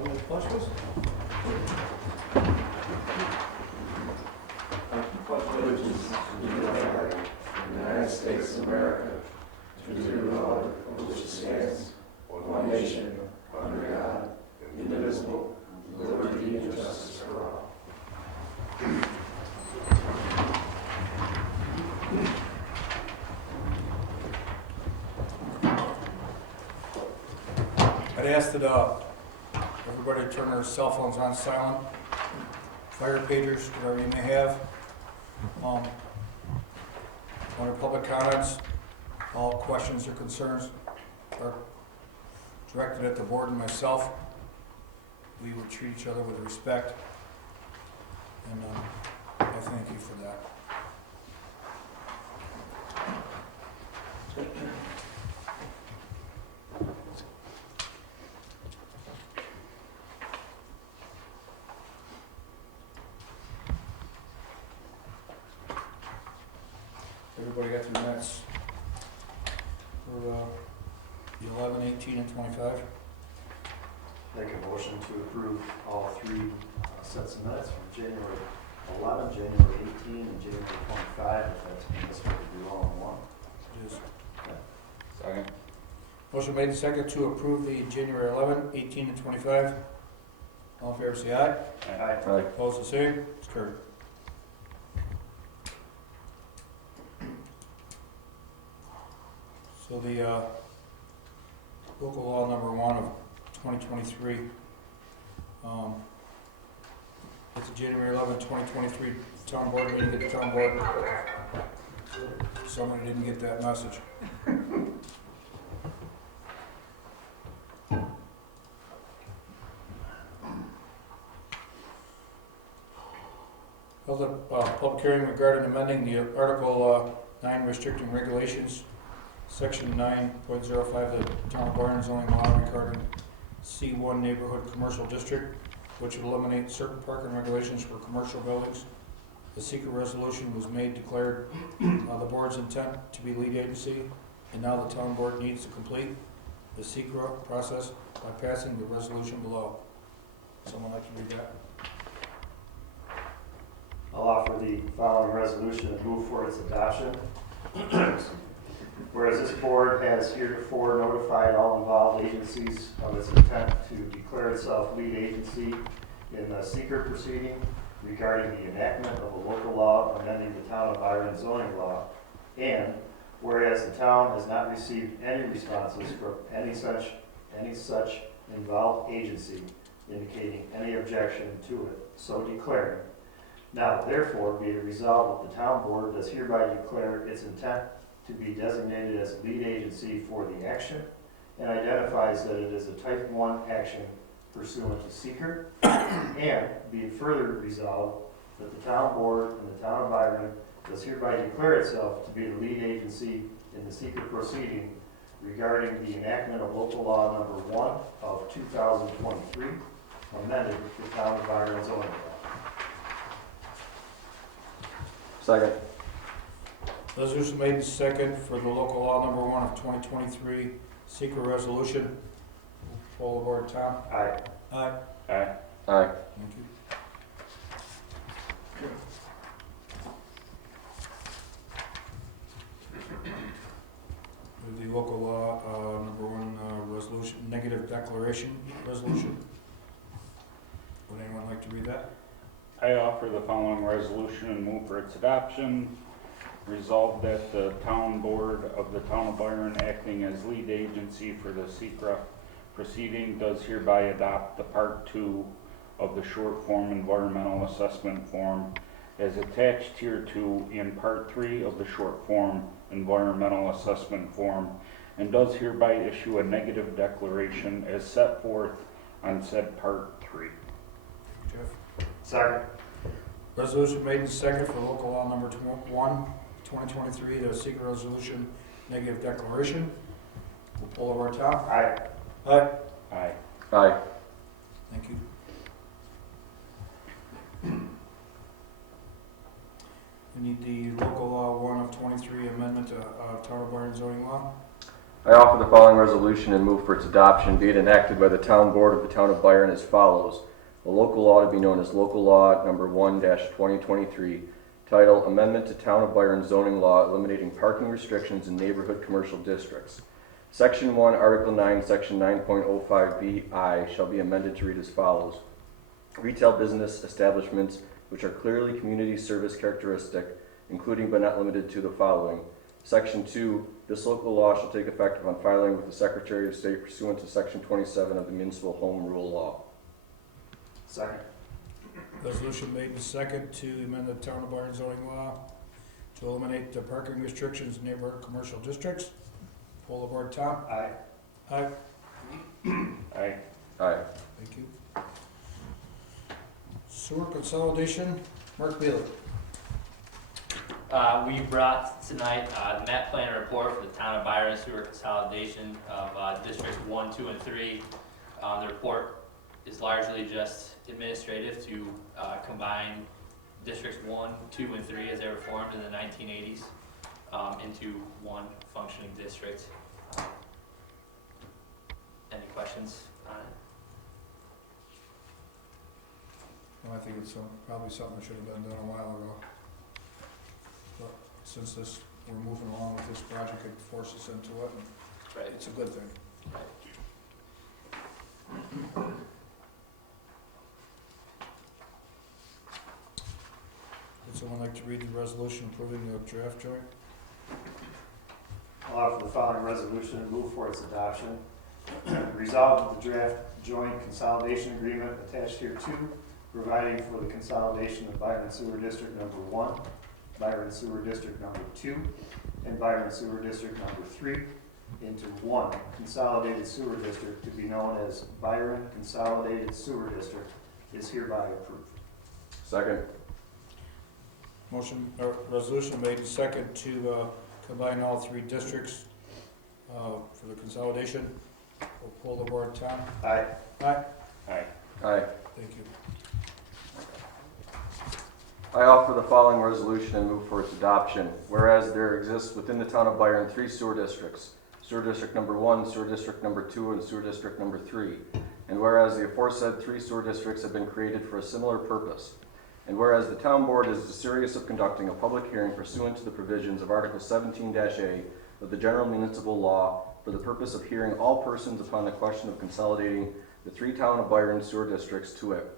Gentlemen, pledge please. Pledge allegiance to the flag of the United States of America, to the republic for which it stands, one nation, under God, indivisible, with liberty and justice for all. I'd ask that everybody turn their cell phones on silent, fire pagers, whatever you may have. Under public comments, all questions or concerns are directed at the board and myself. We would treat each other with respect, and I thank you for that. Everybody got their minutes for the 11, 18, and 25? Make a motion to approve all three sets of minutes from January 11, January 18, and January 25, if that's permissible to do all in one. It is. Second. Motion made and seconded to approve the January 11, 18, and 25. All in favor say aye. Aye. Opposed the same. It's carried. So the local law number 1 of 2023, it's a January 11, 2023 town board meeting at the town board. Somebody didn't get that message. Held a public hearing regarding amending the Article 9 restricting regulations, Section 9.05 of the Town of Byron zoning law regarding C1 neighborhood commercial district, which would eliminate certain parking regulations for commercial buildings. The SEQRA Resolution was made, declared the board's intent to be lead agency, and now the town board needs to complete the SEQRA process by passing the resolution below. Someone like to read that? I'll offer the following resolution and move for its adoption. Whereas this board has heretofore notified all involved agencies of its intent to declare itself lead agency in the SEQRA proceeding regarding the enactment of a local law amending the Town of Byron zoning law, and whereas the town has not received any responses from any such involved agency indicating any objection to it, so declaring. Now, therefore, be it resolved that the town board does hereby declare its intent to be designated as lead agency for the action, and identifies that it is a type 1 action pursuant to SEQRA, and be it further resolved that the town board and the town of Byron does hereby declare itself to be the lead agency in the SEQRA proceeding regarding the enactment of local law number 1 of 2023, amended the Town of Byron zoning law. Second. Resolution made and second for the local law number 1 of 2023, SEQRA Resolution. Poll the board, Tom? Aye. Aye. Aye. Aye. Thank you. The local law number 1 resolution, negative declaration resolution. Would anyone like to read that? I offer the following resolution and move for its adoption. Resolved that the town board of the Town of Byron, acting as lead agency for the SEQRA proceeding, does hereby adopt the Part 2 of the short form environmental assessment form as attached hereto in Part 3 of the short form environmental assessment form, and does hereby issue a negative declaration as set forth on said Part 3. Jeff? Second. Resolution made and second for local law number 1, 2023, the SEQRA Resolution, negative declaration. We'll pull over our top. Aye. Aye. Aye. Aye. Thank you. We need the local law 1 of 23 amendment to Town of Byron zoning law. I offer the following resolution and move for its adoption, be it enacted by the Town Board of the Town of Byron as follows. A local law to be known as Local Law Number 1-2023, title Amendment to Town of Byron Zoning Law Eliminating Parking Restrictions in Neighborhood Commercial Districts. Section 1, Article 9, Section 9.05BI shall be amended to read as follows. Retail business establishments which are clearly community service characteristic, including but not limited to the following. Section 2, this local law shall take effect upon filing with the Secretary of State pursuant to Section 27 of the Municipal Home Rule Law. Second. Resolution made and second to amend the Town of Byron zoning law to eliminate the parking restrictions in neighborhood commercial districts. Poll the board, Tom? Aye. Aye. Aye. Aye. Thank you. Sewer consolidation, Mark Bailey. We brought tonight the map plan report for the town of Byron sewer consolidation of districts 1, 2, and 3. The report is largely just administrative to combine districts 1, 2, and 3 as they were formed in the 1980s into one functioning district. Any questions on it? Well, I think it's probably something that should have been done a while ago. But since we're moving along with this project, it forces us into it, and Right. it's a good thing. Would someone like to read the resolution approving the draft joint? I'll offer the following resolution and move for its adoption. Resolved that the draft joint consolidation agreement attached here to providing for the consolidation of Byron Sewer District Number 1, Byron Sewer District Number 2, and Byron Sewer District Number 3 into one consolidated sewer district to be known as Byron Consolidated Sewer District is hereby approved. Second. Resolution made and second to combine all three districts for the consolidation. We'll pull the board, Tom? Aye. Aye. Aye. Aye. Thank you. I offer the following resolution and move for its adoption. Whereas there exists within the Town of Byron 3 sewer districts, Sewer District Number 1, Sewer District Number 2, and Sewer District Number 3. And whereas the aforesaid 3 sewer districts have been created for a similar purpose. And whereas the Town Board is desirous of conducting a public hearing pursuant to the provisions of Article 17-A of the General Municipal Law for the purpose of hearing all persons upon the question of consolidating the 3 Town of Byron sewer districts to it.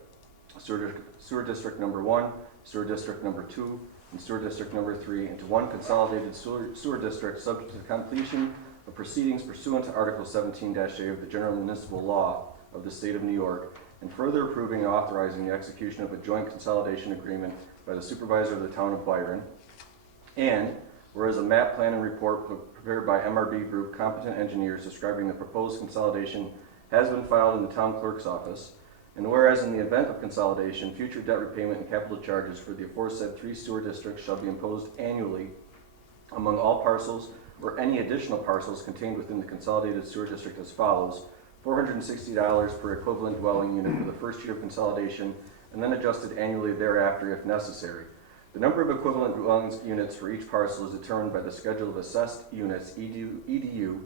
Sewer District Number 1, Sewer District Number 2, and Sewer District Number 3 into one consolidated sewer district subject to the completion of proceedings pursuant to Article 17-A of the General Municipal Law of the State of New York, and further approving and authorizing the execution of a joint consolidation agreement by the Supervisor of the Town of Byron. And whereas a map plan and report prepared by MRB Group competent engineers describing the proposed consolidation has been filed in the Town Clerk's office. And whereas in the event of consolidation, future debt repayment and capital charges for the aforesaid 3 sewer districts shall be imposed annually among all parcels or any additional parcels contained within the consolidated sewer district as follows: $460 per equivalent dwelling unit for the first year of consolidation, and then adjusted annually thereafter if necessary. The number of equivalent dwelling units for each parcel is determined by the schedule of assessed units EDU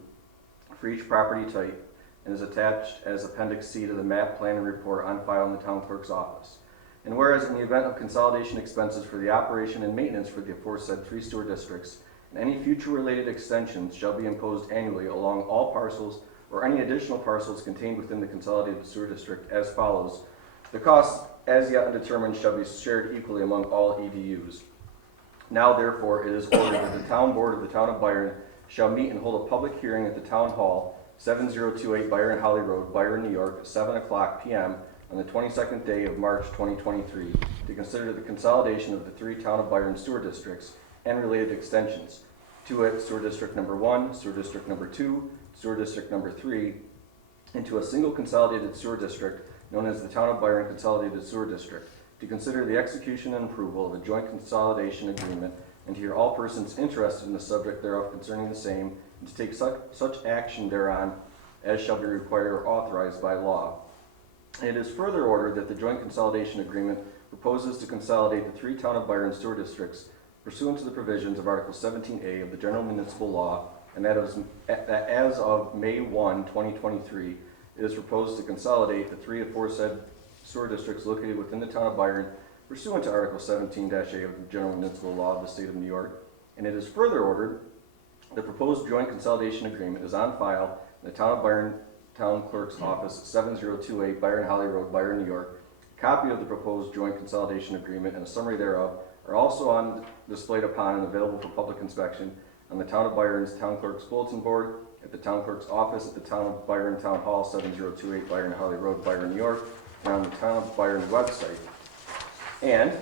for each property type, and is attached as Appendix C to the map plan and report on file in the Town Clerk's office. And whereas in the event of consolidation expenses for the operation and maintenance for the aforesaid 3 sewer districts, and any future related extensions shall be imposed annually along all parcels or any additional parcels contained within the consolidated sewer district as follows: the costs as yet undetermined shall be shared equally among all EDUs. Now therefore it is ordered that the Town Board of the Town of Byron shall meet and hold a public hearing at the Town Hall, 7028 Byron Holly Road, Byron, New York, at 7:00 p.m. on the 22nd day of March 2023 to consider the consolidation of the 3 Town of Byron sewer districts and related extensions. To it, Sewer District Number 1, Sewer District Number 2, Sewer District Number 3, into a single consolidated sewer district known as the Town of Byron Consolidated Sewer District, to consider the execution and approval of a joint consolidation agreement, and to hear all persons interested in the subject thereof concerning the same, and to take such action thereon as shall be required or authorized by law. And it is further ordered that the joint consolidation agreement proposes to consolidate the 3 Town of Byron sewer districts pursuant to the provisions of Article 17A of the General Municipal Law and that as of May 1, 2023, it is proposed to consolidate the 3 aforesaid sewer districts located within the town of Byron pursuant to Article 17-A of the General Municipal Law of the State of New York, and it is further ordered the proposed joint consolidation agreement is on file in the town of Byron Town Clerk's Office, 7028 Byron Holly Road, Byron, New York. A copy of the proposed joint consolidation agreement and a summary thereof are also displayed upon and available for public inspection on the town of Byron's Town Clerk's Bulletin Board, at the Town Clerk's Office at the Town of Byron Town Hall, 7028 Byron Holly Road, Byron, New York, and on the Town of Byron website. And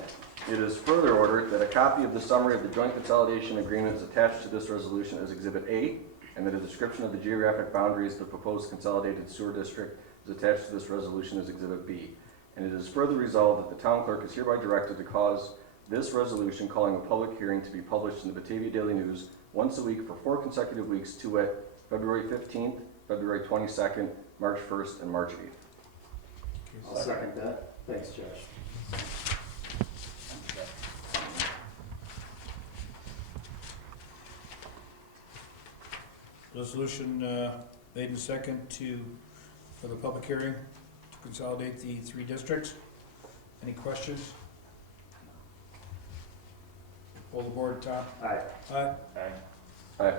it is further ordered that a copy of the summary of the joint consolidation agreement is attached to this resolution as Exhibit A, and that a description of the geographic boundaries of the proposed consolidated sewer district is attached to this resolution as Exhibit B. And it is further resolved that the town clerk is hereby directed to cause this resolution calling a public hearing to be published in the Batavia Daily News once a week for 4 consecutive weeks, to wit, February 15th, February 22nd, March 1st, and March 8th. I'll second that. Thanks, Josh. Resolution made and second for the public hearing to consolidate the 3 districts. Any questions? Pull the board, Tom. Aye. Aye. Aye.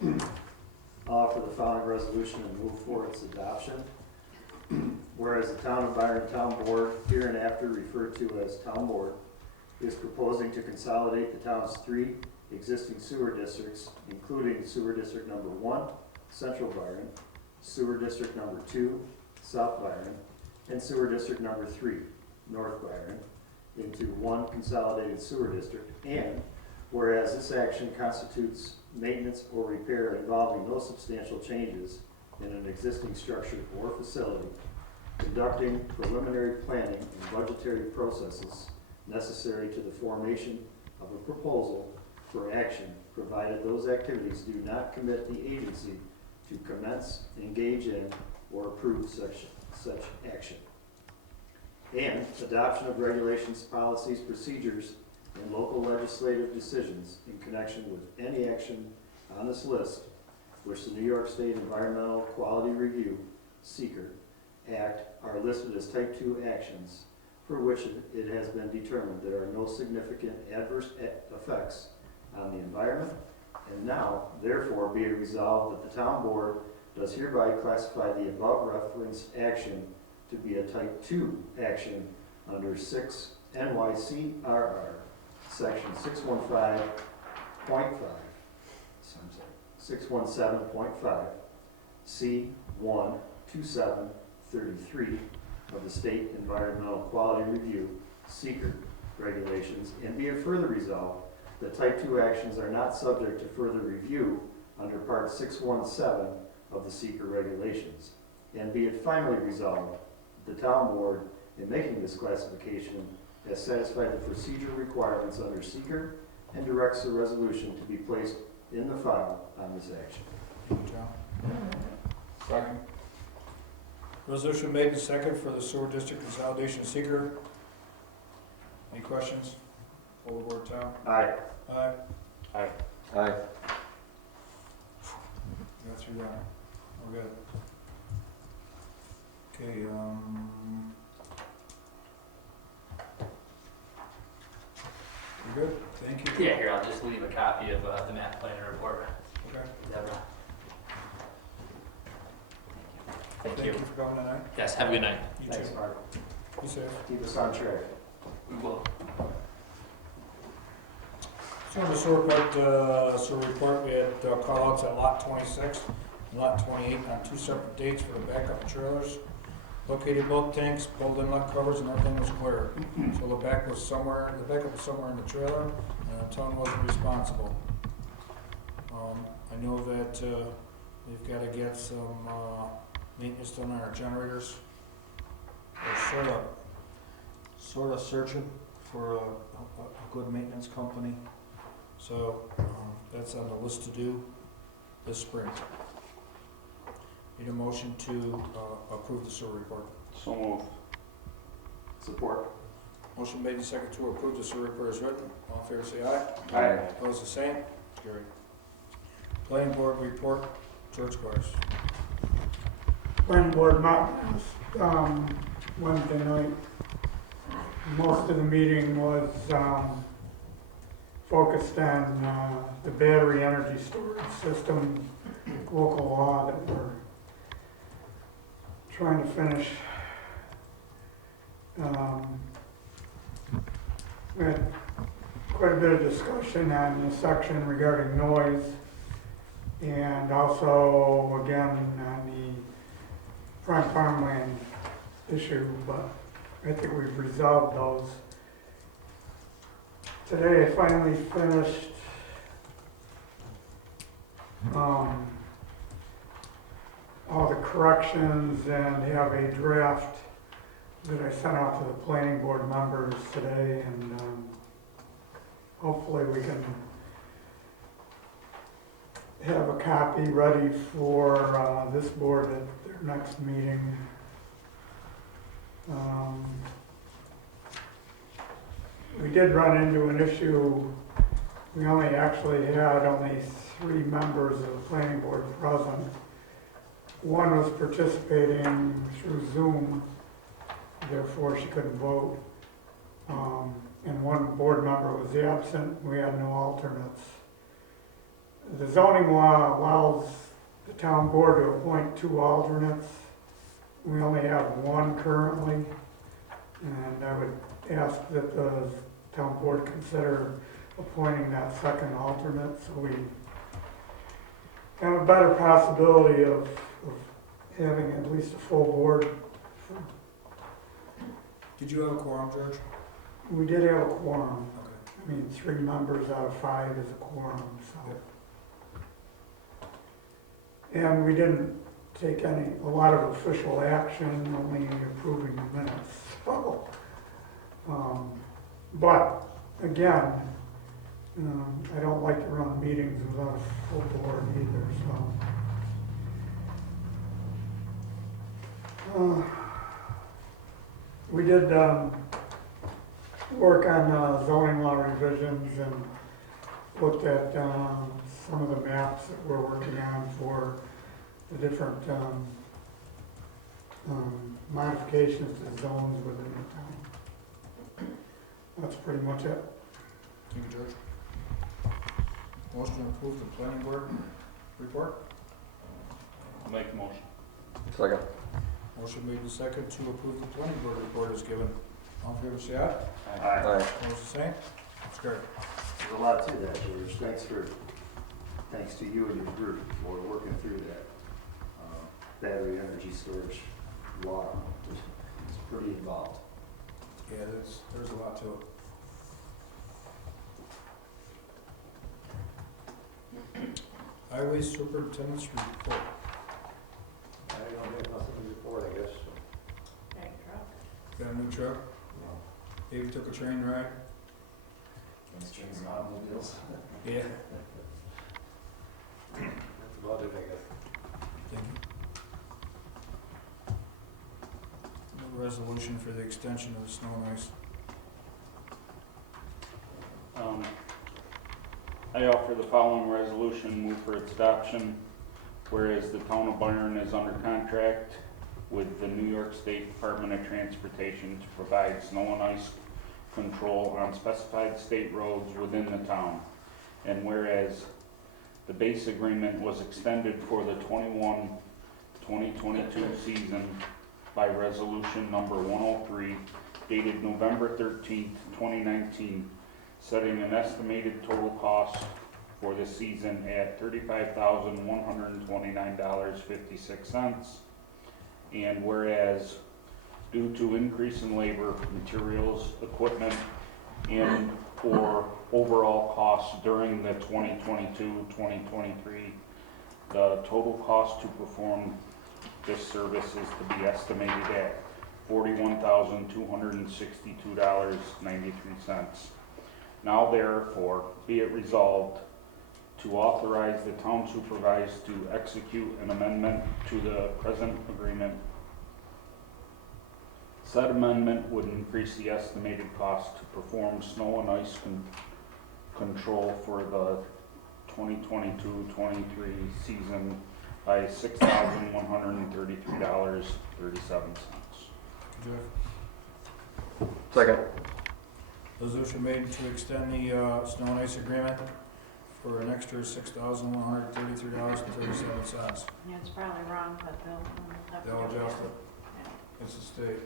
Thank you. I'll offer the following resolution and move for its adoption. Whereas the Town of Byron Town Board, hereinafter referred to as Town Board, is proposing to consolidate the town's 3 existing sewer districts, including Sewer District Number 1, Central Byron, Sewer District Number 2, South Byron, and Sewer District Number 3, North Byron, into one consolidated sewer district. And whereas this action constitutes maintenance or repair involving no substantial changes in an existing structure or facility, conducting preliminary planning and budgetary processes necessary to the formation of a proposal for action, provided those activities do not commit the agency to commence, engage in, or approve such action. And adoption of regulations, policies, procedures, and local legislative decisions in connection with any action on this list, which the New York State Environmental Quality Review, SEQRA, Act are listed as Type 2 actions, for which it has been determined there are no significant adverse effects on the environment, and now, therefore, be it resolved that the Town Board does hereby classify the above referenced action to be a Type 2 action under 6 NYCRR, Section 615.5, 617.5, C12733 of the State Environmental Quality Review, SEQRA regulations, and be it further resolved that Type 2 actions are not subject to further review under Part 617 of the SEQRA regulations. And be it finally resolved, the Town Board, in making this classification, has satisfied the procedure requirements under SEQRA and directs the resolution to be placed in the file on this action. Thank you, Tom. Second. Resolution made and second for the sewer district consolidation seeker. Any questions? Full board, Tom. Aye. Aye. Aye. Aye. Got through that. We're good. Okay, you're good? Thank you. Yeah, here, I'll just leave a copy of the map planner report. Okay. Deborah. Thank Thank you. you for coming tonight. Yes, have a good night. You Thanks, too. Mark. Be safe. Keep us on track. We will. So on the sewer report, we had call-outs at lot 26 and lot 28 on 2 separate dates for the backup trailers. Located both tanks, both inlet covers, and everything was clear. So the backup was somewhere in the trailer, and the town wasn't responsible. I know that we've got to get some maintenance done on our generators. We're sort of searching for a good maintenance company. So that's on the list to do this spring. Need a motion to approve the sewer report. So moved. Support. Motion made and second to approve the sewer report as written. All in favor say aye. Aye. Opposed, the same. Carried. Planning board report, George Squires. Planning board met Wednesday night. Most of the meeting was focused on the battery energy storage system, local law that we're trying to finish. We had quite a bit of discussion on the section regarding noise, and also again on the prime farmland issue, but I think we've resolved those. Today I finally finished all the corrections and have a draft that I sent out to the planning board members today, and hopefully we can have a copy ready for this board at their next meeting. We did run into an issue. We actually had only 3 members of the planning board present. One was participating through Zoom, therefore she couldn't vote. And one board member was absent. We had no alternates. The zoning law allows the town board to appoint 2 alternates. We only have 1 currently, and I would ask that the town board consider appointing that second alternate so we have a better possibility of having at least a full board. Did you have a quorum, George? We did have a quorum. Okay. I mean, 3 members out of 5 is a quorum, so. And we didn't take a lot of official action, only approving the minutes. So, but again, I don't like to run meetings without a full board either, so. We did work on zoning law revisions and looked at some of the maps that we're working on for the different modifications to zones within the town. That's pretty much it. Thank you, George. Motion to approve the planning board report. I'll make a motion. Second. Motion made and second to approve the planning board report as given. All in favor say aye. Aye. Aye. Opposed, the same. It's carried. There's a lot to that, George. Thanks to you and your group for working through that battery energy storage law. It's pretty involved. Yeah, there's a lot to it. Highway superintendent's report. I don't have nothing to report, I guess. Got a new truck? No. Dave took a train ride? Those trains and automobiles. Yeah. That's about it, I guess. Thank you. No resolution for the extension of the snow and ice. I offer the following resolution, move for its adoption. Whereas the town of Byron is under contract with the New York State Department of Transportation to provide snow and ice control on specified state roads within the town. And whereas the base agreement was extended for the 2022 season by resolution number 103 dated November 13th, 2019, setting an estimated total cost for the season at $35,129.56. And whereas due to increase in labor, materials, equipment, and or overall costs during the 2022-2023, the total cost to perform this service is to be estimated at $41,262.93. Now therefore, be it resolved to authorize the town supervisor to execute an amendment to the present agreement Said amendment would increase the estimated cost to perform snow and ice control for the 2022-23 season by $6,133.37. Jeff? Second. Resolution made to extend the snow and ice agreement for an extra $6,133.37. Yeah, it's probably wrong, but They'll adjust it. It's the state.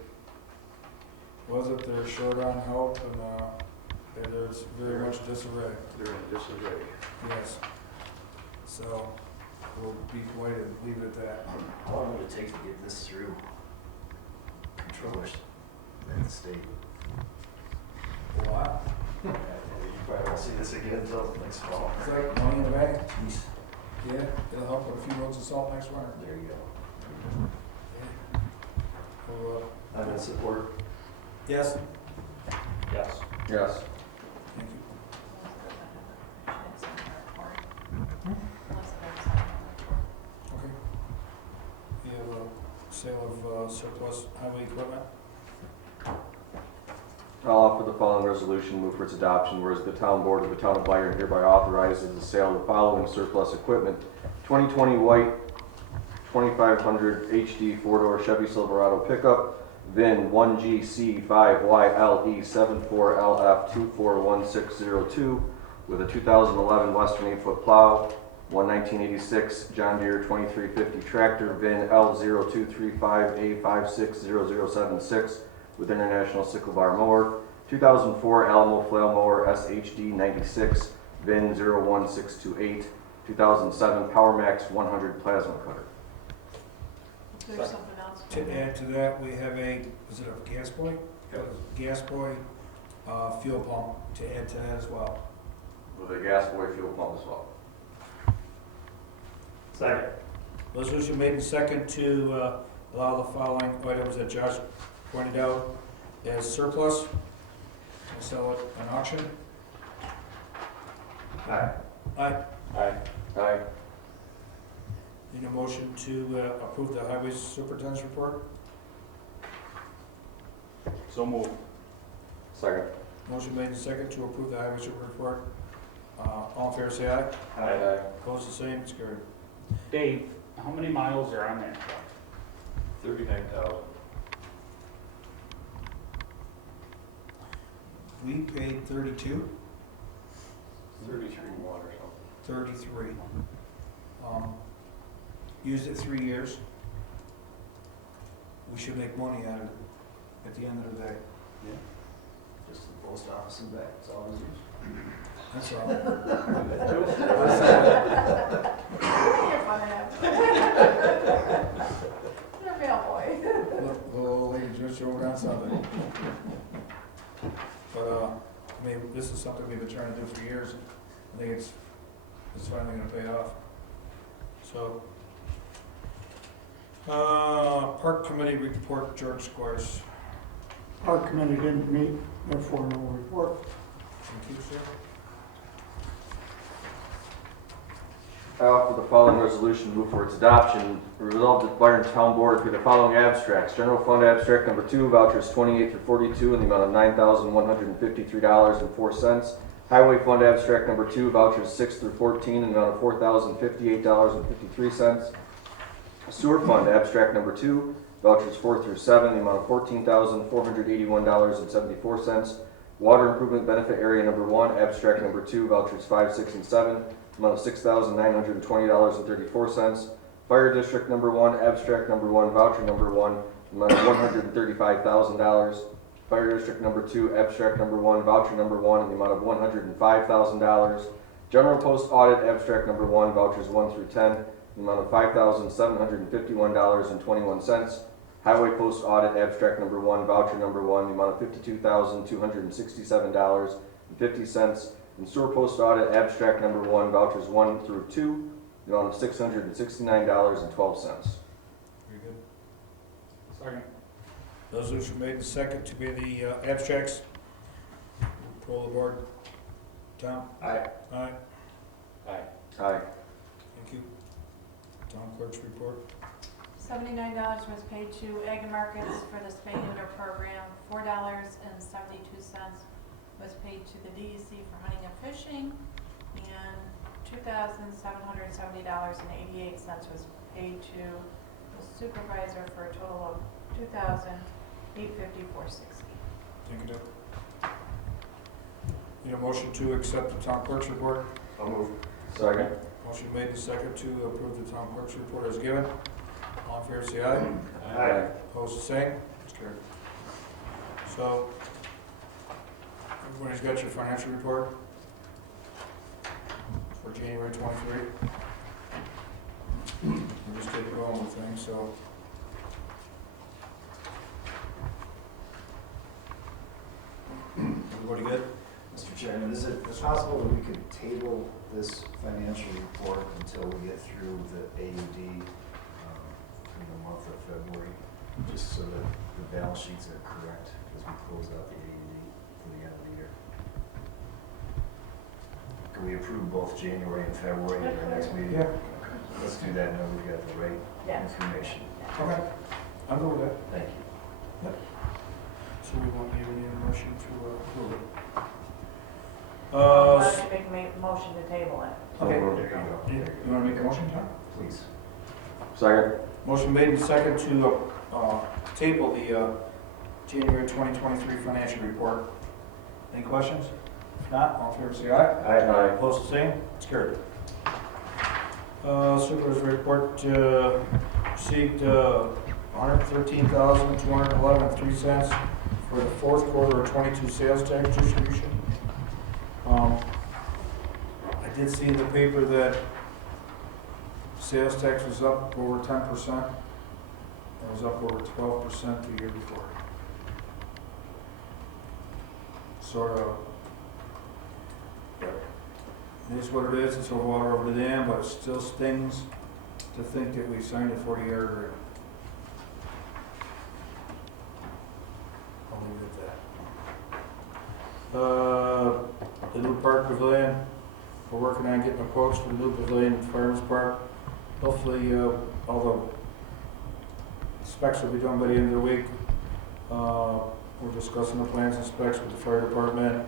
Was it they're short on help and there's very much disarray? They're in disarray. Yes. So we'll be quiet and leave it at that. How long would it take to get this through controllers in the state? A lot. You probably won't see this again until next fall. It's like money in the bank. Yeah, it'll help with a few loads of salt next winter. There you go. Well, I'm in support. yes. Yes. Yes. Thank you. Okay. We have a sale of surplus highway equipment. I'll offer the following resolution, move for its adoption, whereas the town board of the town of Byron hereby authorizes the sale of the following surplus equipment: 2020 white 2500 HD four-door Chevy Silverado pickup, VIN 1GC5YLE74LF241602, with a 2011 Western 8-foot plow, one 1986 John Deere 2350 tractor, VIN L0235A560076, with International Sickle Bar Mower, 2004 Alamo Flail Mower SHD 96, VIN 01628, 2007 PowerMax 100 Plasma Cutter. There's something else. To add to that, we have a, is it a gas boy? Gas boy fuel pump to add to that as well. With a gas boy fuel pump as well. Second. Resolution made and second to allow the following items that Josh pointed out as surplus and sell it at auction. Aye. Aye. Aye. Aye. Need a motion to approve the highway superintendent's report? So moved. Second. Motion made and second to approve the highway super report. All in favor say aye. Aye. Opposed the same, it's carried. Dave, how many miles are on that truck? 39,000. We paid 32, 33 one or something. 33. Used it 3 years. We should make money out of it at the end of the day. Just the post office and back, that's all it is. That's all. You're funny. You're a bellboy. Little old lady just over on Sunday. But, I mean, this is something we've been trying to do for years. I think it's finally gonna pay off. So, Park Committee report, George Squires. Park committee didn't meet, therefore no report. Thank you, sir. I offer the following resolution, move for its adoption. Resolved that Byron Town Board for the following abstracts: General Fund Abstract Number 2, vouchers 28 through 42 in the amount of $9,153.04. Highway Fund Abstract Number 2, vouchers 6 through 14 in the amount of $4,058.53. Sewer Fund Abstract Number 2, vouchers 4 through 7 in the amount of $14,481.74. Water Improvement Benefit Area Number 1, Abstract Number 2, vouchers 5, 6, and 7, amount of $6,920.34. Fire District Number 1, Abstract Number 1, Voucher Number 1, amount of $135,000. Fire District Number 2, Abstract Number 1, Voucher Number 1, in the amount of $105,000. General Post Audit Abstract Number 1, vouchers 1 through 10, in the amount of $5,751.21. Highway Post Audit Abstract Number 1, Voucher Number 1, the amount of $52,267.50. And Sewer Post Audit Abstract Number 1, vouchers 1 through 2, the amount of $669.12. Very good. Second. Resolution made and second to pay the abstracts. Pull the board. Tom? Aye. Aye. Aye. Aye. Thank you. Town clerk's report. $79 was paid to Ag and Markets for the spay neuter program. $4.72 was paid to the DEC for hunting and fishing, and $2,770.88 was paid to the supervisor for a total of $2,854.60. Thank you, Deb. Need a motion to accept the town clerk's report? I'll move. Second. Motion made and second to approve the town clerk's report as given. All in favor, say aye. Aye. Opposed, the same. It's carried. So, everybody's got your financial report for January 23. We'll just take it all with things, so. Everybody good? Mr. Chairman, is it possible that we could table this financial report until we get through the AUD in the month of February, just so that the balance sheets are correct as we close out the AUD for the end of the year? Can we approve both January and February at our next meeting? Yeah. Okay. Let's do that now we've got the right information. Okay. I'm good with that. Thank you. So we won't need any motion to approve it. I'll have to make a motion to table it. Okay. There you go. You want to make a motion, Tom? Please. Second. Motion made and second to table the January 2023 financial report. Any questions? If not, all in favor say aye. Aye. Opposed, the same. It's carried. Supervisor report received $113,211.03 for the fourth quarter of 22 sales tax distribution. I did see in the paper that sales tax was up over 10%. It was up over 12% the year before. Sort of, it is what it is. It's over water over the dam, but it still stings to think that we signed a 40-year agreement. I'll leave it at that. The new park pavilion, we're working on getting the quotes for the new pavilion at Farmers Park. Hopefully, all the specs will be done by the end of the week. We're discussing the plans and specs with the fire department.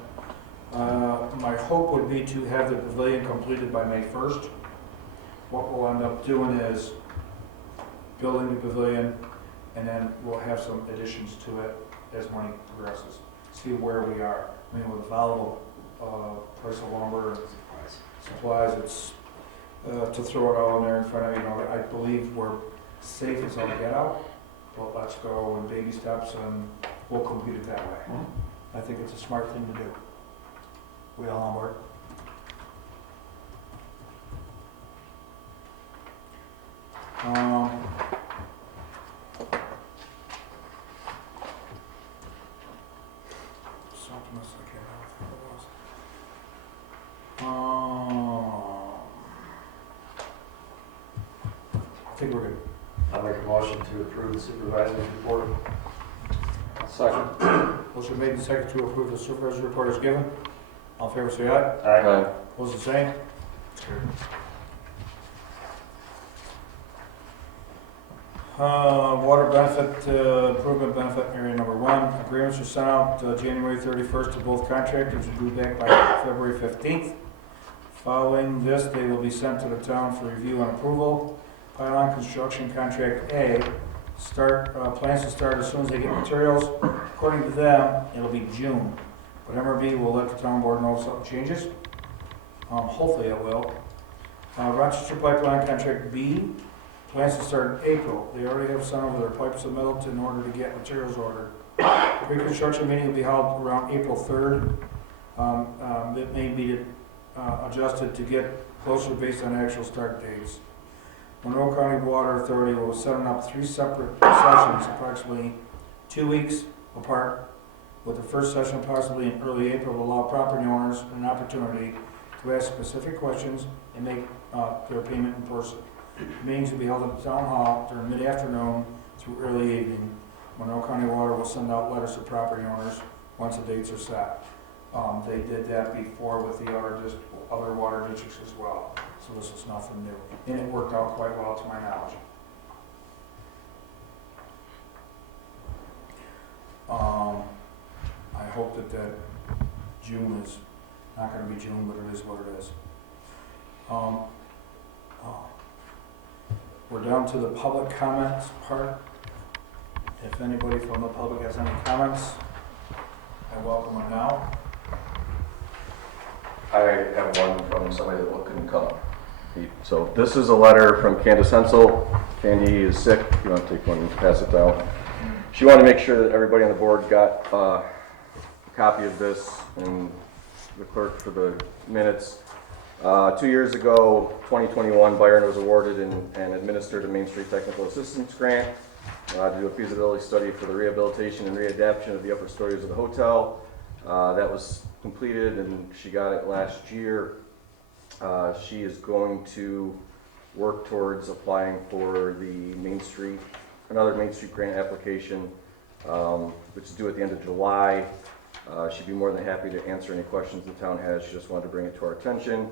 My hope would be to have the pavilion completed by May 1st. What we'll end up doing is building the pavilion, and then we'll have some additions to it as money progresses. See where we are. I mean, with the volatile price of lumber and supplies, it's to throw it all in there and find out, I believe we're safe as all get out, but let's go in baby steps and we'll complete it that way. I think it's a smart thing to do. We all on board? Something else I can't remember what it was. I think we're good. I'll make a motion to approve the supervisor's report. Second. Motion made and second to approve the supervisor's report as given. All in favor, say aye. Aye. Opposed, the same. Water benefit, improvement benefit area number 1. Agreements were sent out January 31st to both contractors and due back by February 15th. Following this, they will be sent to the town for review and approval. Pylon Construction Contract A plans to start as soon as they get materials. According to them, it'll be June. But MRB will let the town board know if something changes. Hopefully it will. Rochester Pipeline Contract B plans to start in April. They already have some of their pipes submitted in order to get materials ordered. Pre-construction meeting will be held around April 3rd. It may be adjusted to get closer based on actual start dates. Monroe County Water Authority will set up 3 separate sessions, approximately 2 weeks apart, with the first session possibly in early April to allow property owners an opportunity to ask specific questions and make their payment in person. Meetings will be held at the town hall during mid-afternoon through early evening. Monroe County Water will send out letters to property owners once the dates are set. They did that before with the other water districts as well, so this is nothing new. And it worked out quite well to my knowledge. I hope that June is not gonna be June, but it is what it is. We're down to the public comments part. If anybody from the public has any comments, I welcome them now. I have one from somebody that couldn't come. So this is a letter from Candace Hensel. Candy is sick. If you want to take one and pass it down. She wanted to make sure that everybody on the board got a copy of this and the clerk for the minutes. 2 years ago, 2021, Byron was awarded and administered a Main Street Technical Assistance Grant to do a feasibility study for the rehabilitation and readaptation of the upper stories of the hotel. That was completed and she got it last year. She is going to work towards applying for the another Main Street grant application, which is due at the end of July. She'd be more than happy to answer any questions the town has. She just wanted to bring it to our attention.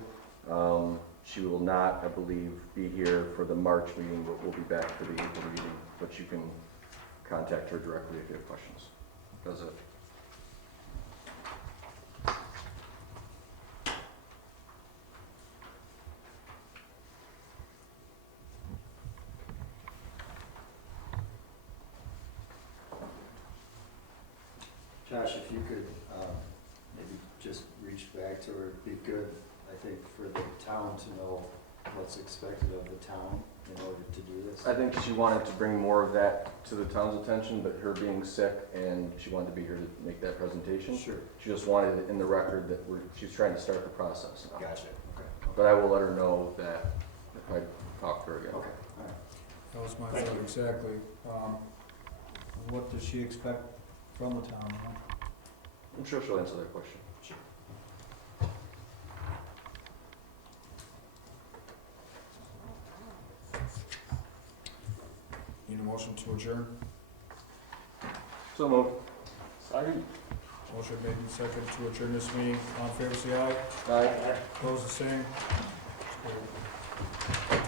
She will not, I believe, be here for the March meeting, but we'll be back for the April meeting. But you can contact her directly if you have questions. That's it. Josh, if you could maybe just reach back to her, it'd be good, I think, for the town to know what's expected of the town in order to do this. I think she wanted to bring more of that to the town's attention, but her being sick and she wanted to be here to make that presentation. Sure. She just wanted it in the record that she's trying to start the process now. Gotcha, okay. But I will let her know that if I talk to her again. Okay, all right. That was my Thank thought, you. exactly. What does she expect from the town? Huh? I'm sure she'll answer that question. Sure. Need a motion to adjourn? So moved. Second? Motion made and second to adjourn this meeting. All in favor, say aye. Aye. Opposed, the same. Carried.